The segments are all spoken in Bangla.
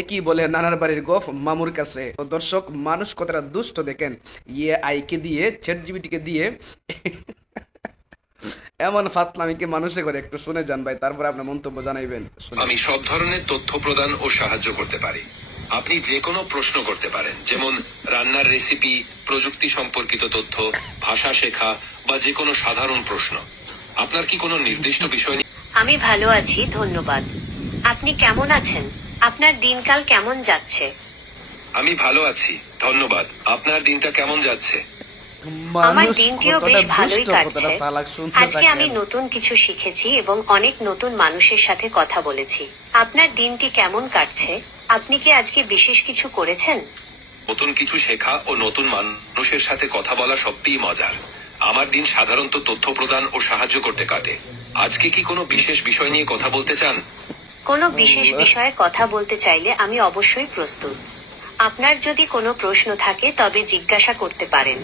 একই বলে নানার বাড়ির গফ মামুর কাছে। তো দর্শক, মানুষ কতটা দুষ্ট দেখেন, ইয়ে আইকে দিয়ে, চ্যাট জিপিটিকে দিয়ে এমন ফাতলামিকে মানুষে করে। একটু শুনে যান ভাই, তারপরে আপনার মন্তব্য জানাইবেন, শুনেন। আমি সব ধরনের তথ্য প্রদান ও সাহায্য করতে পারি। আপনি যে কোনো প্রশ্ন করতে পারেন, যেমন রান্নার রেসিপি, প্রযুক্তি সম্পর্কিত তথ্য, ভাষা শেখা বা যে কোনো সাধারণ প্রশ্ন। আপনার কি কোনো নির্দিষ্ট বিষয় নিয়ে? আমি ভালো আছি, ধন্যবাদ। আপনি কেমন আছেন? আপনার দিনকাল কেমন যাচ্ছে? আমি ভালো আছি, ধন্যবাদ। আপনার দিনটা কেমন যাচ্ছে? আমার মানুষ দিনটিও কতটা বেশ ভালোই দুষ্ট, কাটছে। কতটা চালাক, শুনতে আজকে আমি থাকেন। নতুন কিছু শিখেছি এবং অনেক নতুন মানুষের সাথে কথা বলেছি। আপনার দিনটি কেমন কাটছে? আপনি কি আজকে বিশেষ কিছু করেছেন? নতুন কিছু শেখা ও নতুন মানুষের সাথে কথা বলা সত্যিই মজার। আমার দিন সাধারণত তথ্য প্রদান ও সাহায্য করতে কাটে। আজকে কি কোনো বিশেষ বিষয় নিয়ে কথা বলতে চান? কোনো বিশেষ বিষয়ে কথা বলতে চাইলে আমি অবশ্যই প্রস্তুত। আপনার যদি কোনো প্রশ্ন থাকে তবে জিজ্ঞাসা করতে পারেন।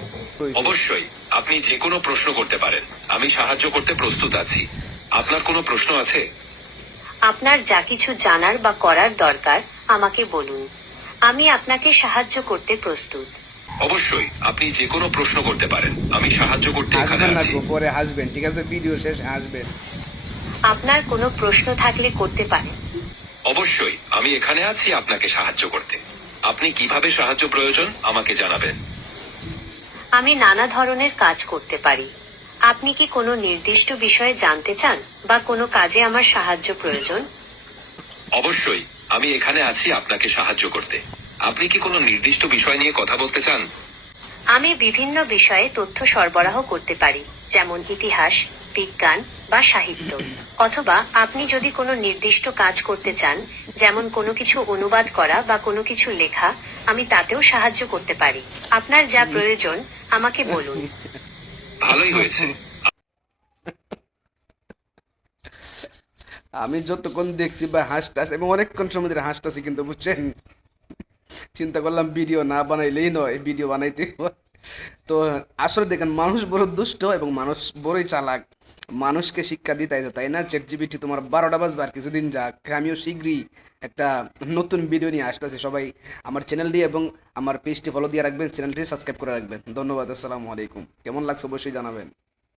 অবশ্যই, আপনি যে কোনো প্রশ্ন করতে পারেন। আমি সাহায্য করতে প্রস্তুত আছি। আপনার কোনো প্রশ্ন আছে? আপনার যা কিছু জানার বা করার দরকার আমাকে বলুন। আমি আপনাকে সাহায্য করতে প্রস্তুত। অবশ্যই, আপনি যে কোনো প্রশ্ন করতে পারেন। আমি সাহায্য করতে এখানে হাসবেন না আছি। গো, পরে হাসবেন, ঠিক আছে? ভিডিও শেষে হাসবেন। আপনার কোনো প্রশ্ন থাকলে করতে পারেন। অবশ্যই, আমি এখানে আছি আপনাকে সাহায্য করতে। আপনি কিভাবে সাহায্য প্রয়োজন আমাকে জানাবেন। আমি নানা ধরনের কাজ করতে পারি। আপনি কি কোনো নির্দিষ্ট বিষয়ে জানতে চান বা কোনো কাজে আমার সাহায্য প্রয়োজন? অবশ্যই, আমি এখানে আছি আপনাকে সাহায্য করতে। আপনি কি কোনো নির্দিষ্ট বিষয় নিয়ে কথা বলতে চান? আমি বিভিন্ন বিষয়ে তথ্য সরবরাহ করতে পারি, যেমন ইতিহাস, বিজ্ঞান বা সাহিত্য। অথবা আপনি যদি কোনো নির্দিষ্ট কাজ করতে চান, যেমন কোনো কিছু অনুবাদ করা বা কোনো কিছু লেখা, আমি তাতেও সাহায্য করতে পারি। আপনার যা প্রয়োজন আমাকে বলুন। ভালোই হয়েছে। আমি যতক্ষণ দেখছি বা হাসতাস, এবং অনেকক্ষণ সময় ধরে হাসতাছি, কিন্তু বুঝছেন, চিন্তা করলাম ভিডিও না বানাইলেই নয়, ভিডিও বানাইতে হয়। তো আসলে দেখেন, মানুষ বড় দুষ্ট এবং মানুষ বড়ই চালাক। মানুষকে শিক্ষা দিতে হয়, তাই না? চ্যাট জিপিটি তোমার 12টা বাজবে, আর কিছুদিন যাক, আমিও শীঘ্রই একটা নতুন ভিডিও নিয়ে আসতেছি। সবাই আমার চ্যানেলটি এবং আমার পেজটি ফলো দিয়ে রাখবেন, চ্যানেলটি সাবস্ক্রাইব করে রাখবেন। ধন্যবাদ, আসসালামু আলাইকুম। কেমন লাগছে অবশ্যই জানাবেন।